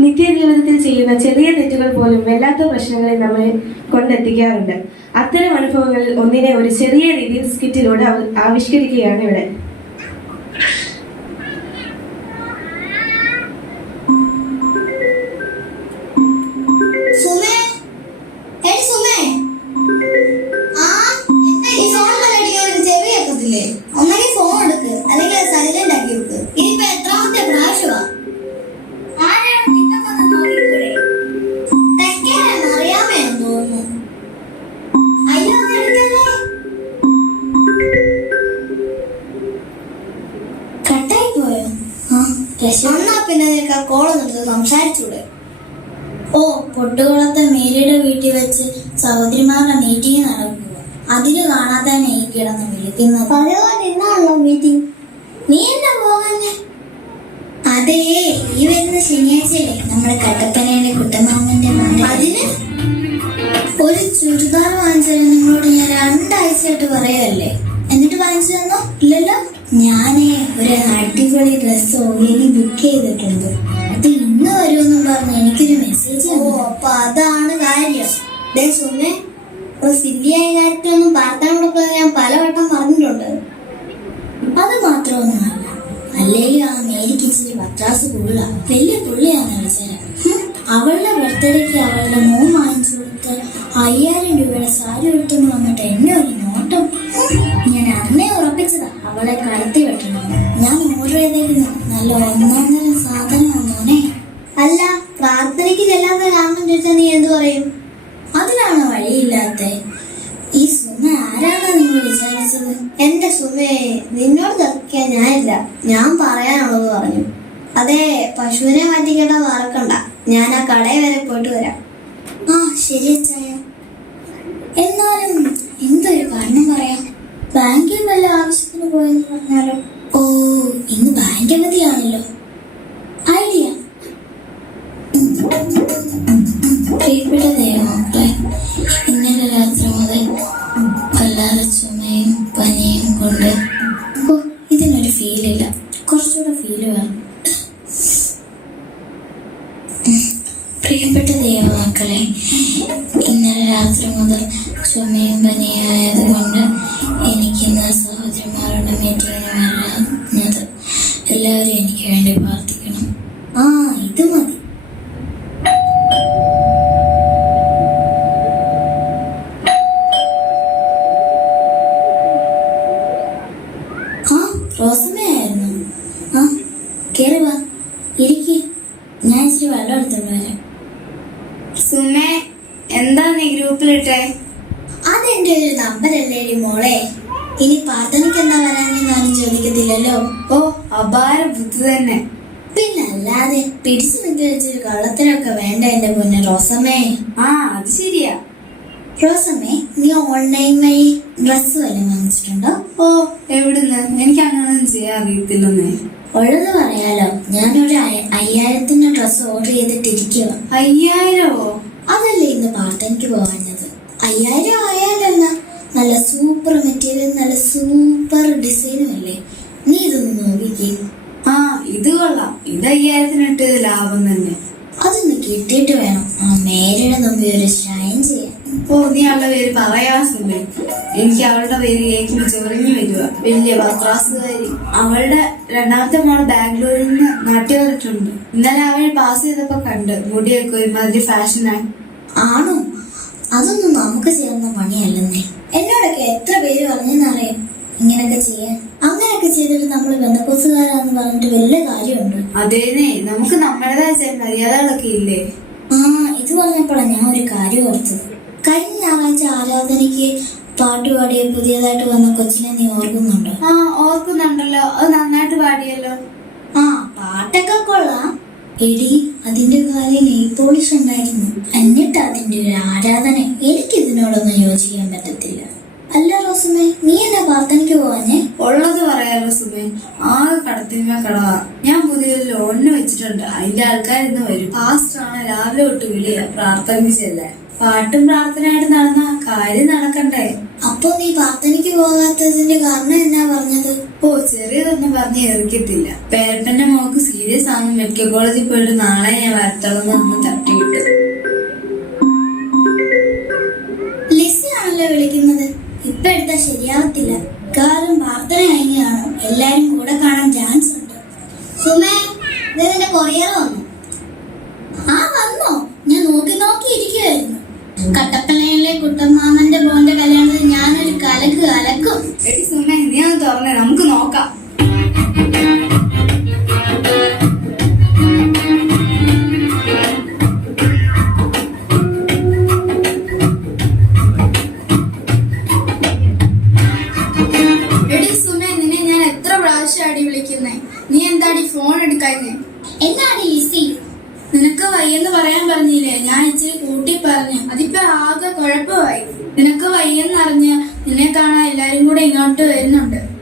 നിത്യജീവിതത്തിൽ ചെയ്യുന്ന ചെറിയ തെറ്റുകൾ പോലും വല്ലാത്ത പ്രശ്നങ്ങളെ നമ്മളെ കൊണ്ടെത്തിക്കാറുണ്ട്. അത്തരം അനുഭവങ്ങളിൽ ഒന്നിനെ ഒരു ചെറിയ രീതിയിൽ സ്കിറ്റിലൂടെ ആവിഷ്കരിക്കുകയാണ് ഇവിടെ. എന്നാ പിന്നെ നിനക്ക് ആ കോൾ നിർത്തി സംസാരിച്ചൂടെ? ഓ പൊട്ടുകുളത്തെ മേരിയുടെ വീട്ടിൽ വെച്ച് സഹോദരിമാരുടെ മീറ്റിംഗ് നടക്കുന്നു. അതിന് കാണാത്തന്നെ ഈ കിടന്ന് വിളിക്കുന്നത് പതിവാൻ ഇന്നാണല്ലോ മീറ്റിംഗ് നീ എന്നാ പോകാന്നെ അതേ ഈ വരുന്ന ശനിയാഴ്ചയല്ലേ നമ്മുടെ കട്ടപ്പനയിലെ കുട്ടമാമന്റെ അതിന്? ഒരു ചുരിദാർ വാങ്ങിച്ചാലും നിങ്ങളോട് ഞാൻ രണ്ടാഴ്ചയായിട്ട് പറയല്ലേ എന്നിട്ട് വാങ്ങിച്ചു തന്നോ? ഇല്ലല്ലോ? ഞാനേ ഒരു അടിപൊളി ഡ്രസ് ഓൺലൈനിൽ ബുക്ക് ചെയ്തിട്ടുണ്ട്. അത് ഇന്ന് വരുമെന്നും പറഞ്ഞ് എനിക്കൊരു മെസ്സേജ് ഓ അപ്പൊ അതാണ് കാര്യം. ദേ സുമേ സില്ലിയായ കാര്യത്തിലൊന്നും പാർത്താൻ കൊടുക്കുന്നത് ഞാൻ പലവട്ടം പറഞ്ഞിട്ടുണ്ട്. അത് മാത്രമൊന്നുമല്ല അല്ലെങ്കിൽ ആ മേരിക്ക് ഇച്ചിരി പത്രാസ് പുള്ള വലിയ പുള്ളിയാന്ന് വിളിച്ചത് അവളുടെ ബർത്ത്ഡേക്ക് അവളുടെ മോൻ വാങ്ങിച്ചു കൊടുത്ത് അയ്യായിരം രൂപയുടെ സാരി എടുത്തുകൊണ്ട് വന്നിട്ട് എന്നെ ഒരു നോട്ടം. ഞാൻ അന്നേ ഉറപ്പിച്ചതാ അവളെ ഞാനില്ല. ഞാൻ പറയാനുള്ളത് പറഞ്ഞു. അതെ പശുവിനെ മാറ്റിക്കേണ്ട മറക്കണ്ട ഞാൻ ആ കടയിൽ വരെ പോയിട്ട് വരാം. ആ ശരി അച്ചായ. എന്നാലും എന്തൊരു കാരണം പറയാം. ബാങ്കിൽ വല്ല ആവശ്യത്തിന് പോയെന്ന് പറഞ്ഞാലോ? ഓ ഇന്ന് ബാങ്ക് അവധിയാണല്ലോ. പ്രിയപ്പെട്ട ദൈവമക്കളെ ഇന്നലെ രാത്രി മുതൽ ചുമയും പനിയും ആയതുകൊണ്ട് എനിക്കിന്ന് സഹോദരന്മാരുടെ മീറ്റിങ്ങിന് വരാഞ്ഞത് എല്ലാവരും എനിക്ക് വേണ്ടി പ്രാർത്ഥിക്കണം. ആ ഇത് മതി. ആ റോസമ്മയായിരുന്നു ആ കേറി വാ ഇരിക്ക് ഞാൻ ഇച്ചിരി വെള്ളം എടുത്തോണ്ട് വരാം സുമേ എന്താ നീ ഗ്രൂപ്പിലിട്ടെ അതെന്റെ ഒരു നമ്പരല്ലേടി മോളെ? ഇനി പാത്തനിക്ക് എന്താ വരാനും ഞാൻ ചോദിക്കത്തില്ലല്ലോ. ഓ അപാര ബുദ്ധി തന്നെ. പിന്നല്ലാതെ പിടിച്ചു നിൽക്കി വെച്ചൊരു കള്ളത്തിനൊക്കെ വേണ്ട എന്റെ പൊന്നെ റോസമ്മേ. ആ അത് ശരിയാ. റോസമ്മേ നീ ഓൺലൈൻ വഴി ഡ്രസ്സ് വല്ലതും വാങ്ങിച്ചിട്ടുണ്ടോ? ഓ എവിടുന്ന്? എനിക്ക് അങ്ങനൊന്നും ചെയ്യാൻ അറിയത്തില്ലെന്നേ. ഉള്ളത് പറയാലോ. ഞാനൊരു അയ- അയ്യായിരത്തിന്റെ ഡ്രസ്സ് ഓർഡർ ചെയ്തിട്ടിരിക്കുക അയ്യായിരമോ അതല്ലേ ഇന്ന് പാർട്ടനിക്ക് പോകാഞ്ഞത് അയ്യായിരം ആയാലെന്നാ നല്ല സൂപ്പർ മെറ്റീരിയൽ നല്ല സൂപ്പർ ഡിസൈനും അല്ലേ നീ ഇതൊന്ന് നോക്കിക്കേ. ആ ഇത് കൊള്ളാം. ഇത് അയ്യായിരത്തിനിട്ട് ലാഭം തന്നെ. അതൊന്ന് കിട്ടിയിട്ട് വേണം. ആ മേരയുടെ നമ്പി ഒരു ഷൈൻ ചെയ്യാൻ. ഓ നീ അവളുടെ പേര് പറയാ എനിക്ക് അവളുടെ പേര് കേൾക്കുമ്പോൾ ചൊറിഞ്ഞു വരിക വലിയ പത്രാസുകാരി. അവളുടെ രണ്ടാമത്തെ മോൾ ബാംഗ്ലൂരിൽ നിന്ന് നാട്ടി വന്നിട്ടുണ്ട്. ഇന്നലെ അവൾ പാസ് ചെയ്തപ്പോ കണ്ട്. മുടിയൊക്കെ ഒരുമാതിരി ഫാഷനായി ആണോ? അതൊന്നും നമുക്ക് ചെയ്യുന്ന പണിയല്ലെന്നേ. എന്നോടൊക്കെ എത്ര പേര് പറഞ്ഞെന്നറിയാം ഇങ്ങനൊക്കെ ചെയ്യാൻ. അങ്ങനെയൊക്കെ ചെയ്തിട്ട് നമ്മൾ ബന്ധക്കോസുകാരാന്ന് പറഞ്ഞിട്ട് വലിയ കാര്യമുണ്ട്. അതേനെ നമുക്ക് നമ്മുടേതായ ചില മര്യാദകളൊക്കെ ഇല്ലേ? ആ ഇത് പറഞ്ഞപ്പോഴാണ് ഞാൻ ഒരു കാര്യം ഓർത്തത്. കഴിഞ്ഞ ഞായറാഴ്ച ആരാധനയ്ക്ക് പാട്ട് പാടിയ പുതിയതായിട്ട് വന്ന കൊച്ചിനെ നീ ഓർക്കുന്നുണ്ടോ? ആ ഓർക്കുന്നുണ്ടല്ലോ. അത് നന്നായിട്ട് പാടിയല്ലോ. ആ പാട്ടൊക്കെ കൊള്ളാം. എടി അതിന്റെ കാലിൽ നെയ് പോളിഷ് ഉണ്ടായിരുന്നു. എന്നിട്ട് അതിന്റെ ഒരു ആരാധന എനിക്ക് ഇതിനോടൊന്നും യോജിക്കാൻ പറ്റത്തില്ല. അല്ല റോസുമേ നീ എന്നാ പ്രാർത്ഥനയ്ക്ക് പോവാഞ്ഞേ? ഉള്ളത് പറയാ റോസുമേ. ആ കടത്തിന്മേ കടവാ. ഞാൻ പുതിയൊരു ലോണിന് വെച്ചിട്ടുണ്ട്. അതിന്റെ ആൾക്കാർ ഇന്ന് വരും. ഫാസ്റ്റ് ആണ് രാവിലെ തൊട്ട് വിളിയാ പ്രാർത്ഥനയ്ക്ക് ചെല്ലാൻ. പാട്ടും പ്രാർത്ഥനയായിട്ട് നടന്ന കാര്യം നടക്കണ്ടേ? അപ്പൊ നീ പ്രാർത്ഥനയ്ക്ക് പോകാത്തതിന്റെ കാരണം എന്നാ പറഞ്ഞത്? ഓ ചെറിയതൊന്നും പറഞ്ഞ് എറിക്കത്തില്ല പേരപ്പന്റെ മോക്ക് സീരിയസ് ആണ് മെഡിക്കൽ കോളേജിൽ പോയിട്ട് നാളെ ഞാൻ വരത്തുള്ളൂ അന്ന് തട്ടിവിട്ടു ലിസിയാണല്ലോ വിളിക്കുന്നത്. ഇപ്പൊ എടുത്താൽ ശരിയാവത്തില്ല. കാലം പ്രാർത്ഥന കഴിഞ്ഞ് കാണും. എല്ലാരും കൂടെ കാണാൻ ചാൻസ് ഉണ്ട്. സുമേ കൊറിയർ വന്നു. ആ വന്നോ? ഞാൻ നോക്കി നോക്കി ഇരിക്കുവായിരുന്നു. കട്ടപ്പനയിലെ കുട്ടമാമന്റെ മോന്റെ കല്യാണത്തിൽ ഞാനൊരു കലക്ക് കലക്കും. സുമേ നീ ഒന്ന് തുറന്നേ. നമുക്ക് നോക്കാം. അടി വിളിക്കുന്നേ? നീ എന്താടി ഫോൺ എടുക്കാഞ്ഞേ? എന്നാണ് ലിസി നിനക്ക് വയ്യെന്ന് പറയാൻ പറഞ്ഞില്ലേ? ഞാൻ ഇച്ചിരി കൂട്ടി പറഞ്ഞു. അതിപ്പോ ആകെ കുഴപ്പമായി. നിനക്ക് വയ്യെന്നറിഞ്ഞ് നിന്നെ കാണാൻ എല്ലാരും കൂടെ ഇങ്ങോട്ട് വരുന്നുണ്ട്.